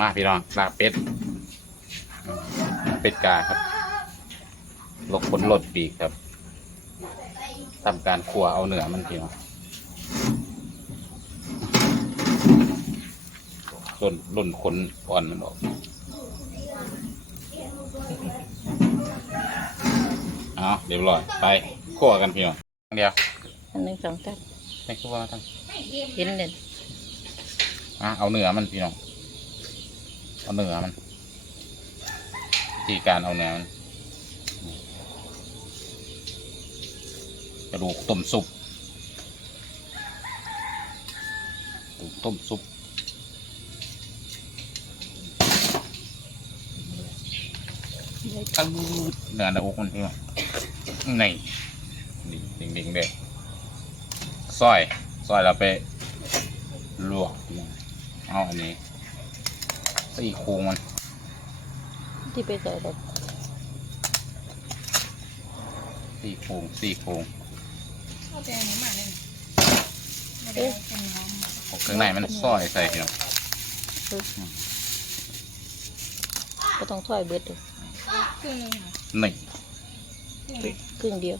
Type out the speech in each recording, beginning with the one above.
มาพี่น้องลาบเป็ดอืมเป็ดกาครับ ลกขนลดปีกครับทำการขัวเอาเนื้อมันพี่น้องล่นล่นขนอ่อนมันออกเอาเรียบร้อย ไปขั่วกันพี่น้องเดียวอันหนึ่งสองตัดไม่ขั่วมาทั้งเห็นเด่นอะเอาเนื้อมันพี่น้อง เอาเนื้อมันวิธีการเอาเนื้อมันกระดูกต้มซุปกระดูกต้มซุปตื้อเนื้อหน้าอกมันพี่น้องนี่ดิ่งดิ่งๆเลยซอยซอยเราไปลวกเอาอันนี้ สี่โครงมันที่ไปใส่แบบสี่โครงสี่โครงเอาแต่อันนี้มาเลยไม่ได้เอาเป็นน้องเอาเครื่องในมันซอยใส่พี่น้องก็ต้องถ้อยเบิดเลยครึ่งหนึงค่ะนี่ครึ่งเดียว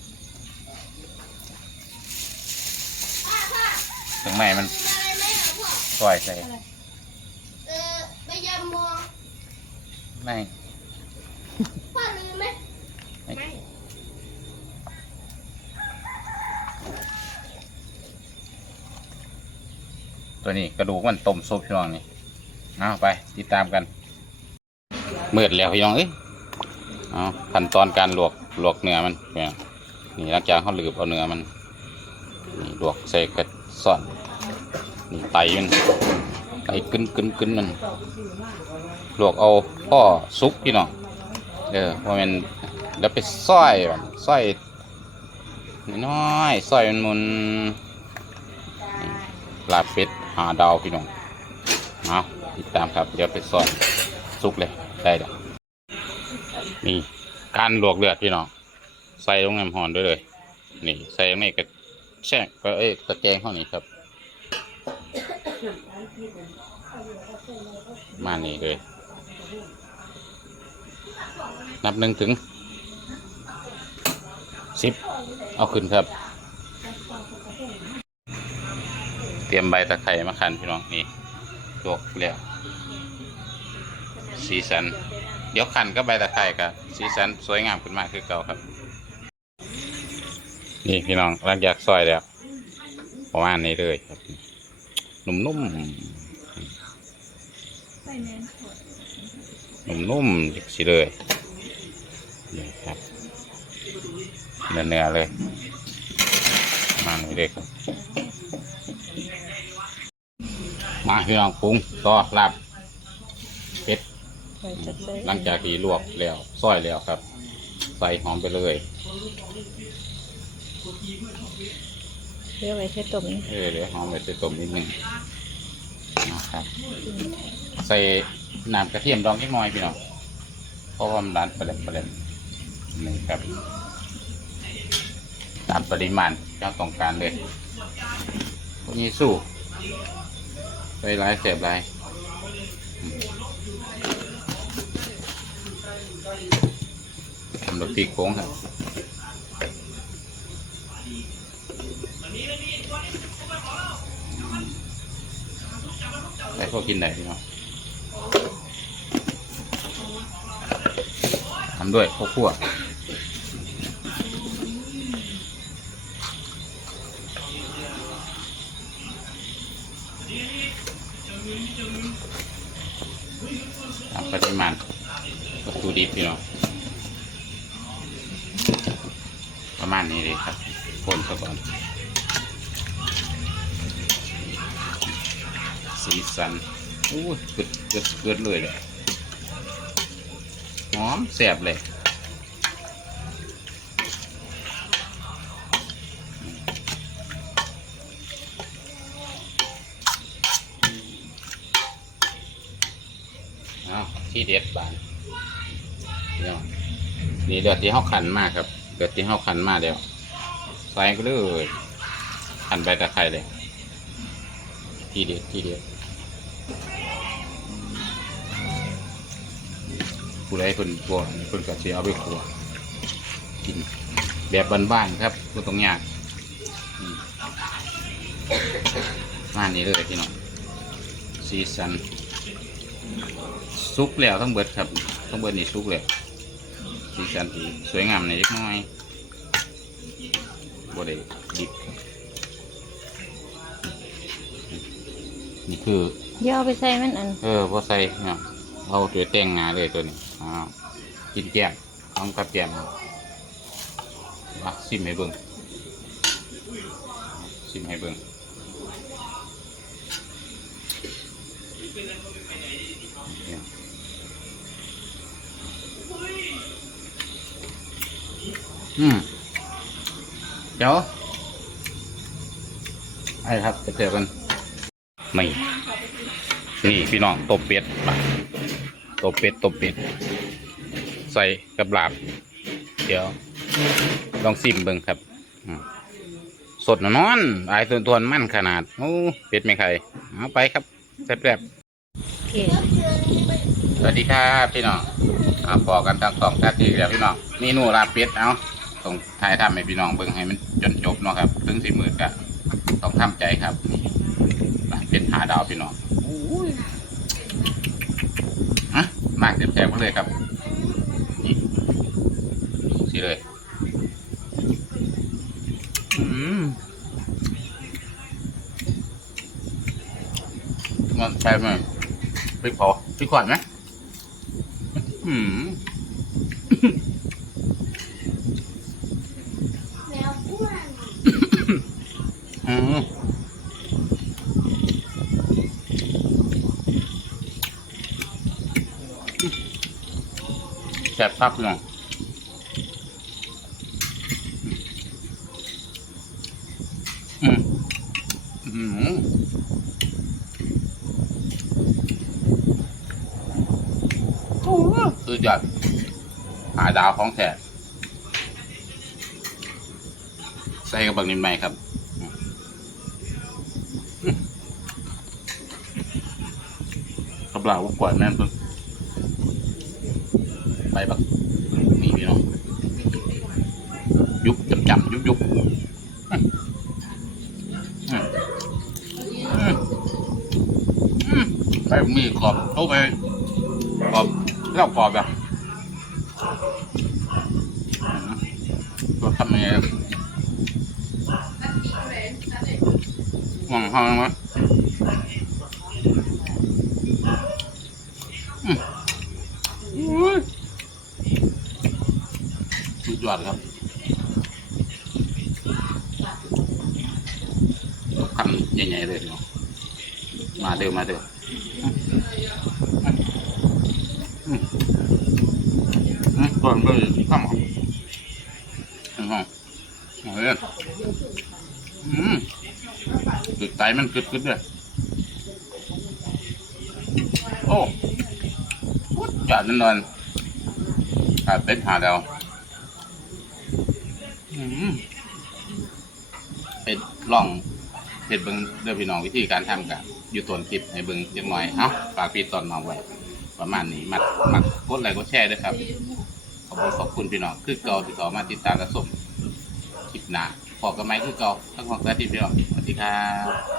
เครื่องในมันซอยใส่เออใบยำมอง ในพ่อลืมไหมไม่ ตัวนี้กระดูกมันต้มซุปพี่น้องนี่เอาไปติดตามกันมืดแล้วพี่น้องเอ้ยเอาขั้นตอนการลวกลวกเนื้อมันพี่น้องนี่หลังจากเขาลืบเอาเนื้อมันนี่ลวกใส่กระซ่อนนี่ไตมัน ไตกึนกึนกึนมันลวกเอาพ่อซุปพี่น้องเออว่ามันแล้วไปซอยมันซอยน้อยซอยมันมุนลาเป็ดหาดาวพี่น้องเอาติดตามครับเดี๋ยวไปซอยซุปเลยได้เดี๋ยวนี่การลวกเลือดพี่น้องใส่ลงน้ำหอนด้วยเลยนี่ใส่ลงในกระแช่ก็เอ้ยกระแจงเท่านี้ครับ มานี่เลย นับหนึ่งถึงสิบเอาขึ้นครับ เตรียมใบตะไคร้มาคันพี่น้องนี่ลวกแล้วสีสัน เดี๋ยวคันก็ใบตะไคร้กับสีสันสวยงามขึ้นมากคือเก่าครับ นี่พี่น้องหลังจากซอยแล้วประมาณนี้เลยครับ นุ่มๆ น้นขวดนุ่มๆจักสิเลยนี่ครับเนื้อๆเลยมาหน่อยเด็กครับมาพี่น้องปรุงต่อลาบเป็ดไว้จัดใส่หลังจากที่ลวกแล้วซอยแล้วครับ ใส่หอมไปเลยเรียกไว้แค่ต้มนี่เออเดี๋ยวหอมไปใส่ต้มนิดหนึง นะครับ ใส่น้ำกระเทียมดองนิดหน่อยพี่น้องเพราะว่ามันร้านประเด็นประเด็นนี่ครับ ตามปริมาณเจ้าต้องการเลยพวกนี้สู้ไปหลายเสียบหลายทำดอกพริกโค้งครับแต่ พวกกินได้พี่น้องทำด้วยข้าวคั่วตามปริมาณวัตถุดิบพี่น้องประมาณนี้เลยครับคนซะก่อน สีสันอู้ยเกิดเกิดเกิดเลยเลยหอมแซ่บเลยเอาที่เด็ดบานพี่น้องนี่เดือดที่เขาขันมากครับเดือดที่เขาขันมากเดียวใส่ไปเลยขันใบตะไคร้เลย ที่เด็ดที่เด็ด ผู้ใดเพิ่นบ่เพิ่นก็สิเอาไปขัวกินแบบบ้านๆครับบ่ต้องยากอืมมานี่เลยพี่น้องซีซันซุกแล้วทั้งเบิดครับทั้งเบิดนี่ซุกแล้วซีซันที่สวยงามในอยเล็กน้อยบ่ได้ดิบนี่คือเดี๋ยวเอาไปใส่มันอัน เออพอใส่เนี่ยเอาตัวแต่งงานเลยตัวนี้อ้าว กินแกมต้องกับแก้มอะซิมให้เบิ่งซิมให้เบิ่งเนี่ยอืมเดี๋ยวไอ้ครับจะเจอกันไม่นี่พี่น้องตบเป็ดมา ตบเป็ดตบเป็ดใส่กับลาบ เดี๋ยว ลองซิมเบิ่งครับอืมสดแน่นอนไอ้ตัวตัวมันขนาด โอ้เป็ดไม่ไข่เอาไปครับแซ่บโอเคๆสวัสดีครับพี่น้องเอาพอกันทั้งสองท่านทีแล้วพี่น้องเมนูลาบเป็ดเอาต้องถ่ายทำให้พี่น้องเบิ่งให้มันจนจบเนาะครับถึงสิมืดก็ต้องทำใจครับนี่ลาบเป็ดหาดาวพี่น้องอะ มากแซ่บๆมาเลยครับนี่สิเลยอืมมันใช่ไหมพริกเผาพริกขวานไหมอืมวอ้วน อืม แซ่บครับพี่น้องอืมอืมคือยอดหาดาวของแท้ใส่กระบังนิดใหม่ครับกับเรากว่าแน่นปึ๊บ ไปบักนี่พี่น้องยุบจำจำยุบยุบไปมีขอบโต๊ะไปขอบเล่ากรอบอะตัวทำยังไงหวังห้องมั้ย สุดยอดครับคำ ใหญ่ๆเลยเนาะมาเร็วมาเร็วอืมอืมก่อนไปข้ามหรออืมเอาเลยอืมกึดไตมันกึดกึดเลยโอ้จอดแน่นอนขาดเป็ดหาดาวอืมเป็นล่อง เห็ดเบิงเด้อพี่น้องวิธีการทำกับอยู่ต้นคลิปให้เบิงจังหน่อยเอ้าฝากพี่ตอนน้องไว้ประมาณนี้มัดมักกดไลค์กดแชร์ด้วยครับ ขอบคุณขอบคุณพี่น้องคือเก่าที่ต่อมาติดตามกระสมคลิปหน้าพอกันไหมคือเก่าทั้งของและที่พี่น้องสวัสดีครับ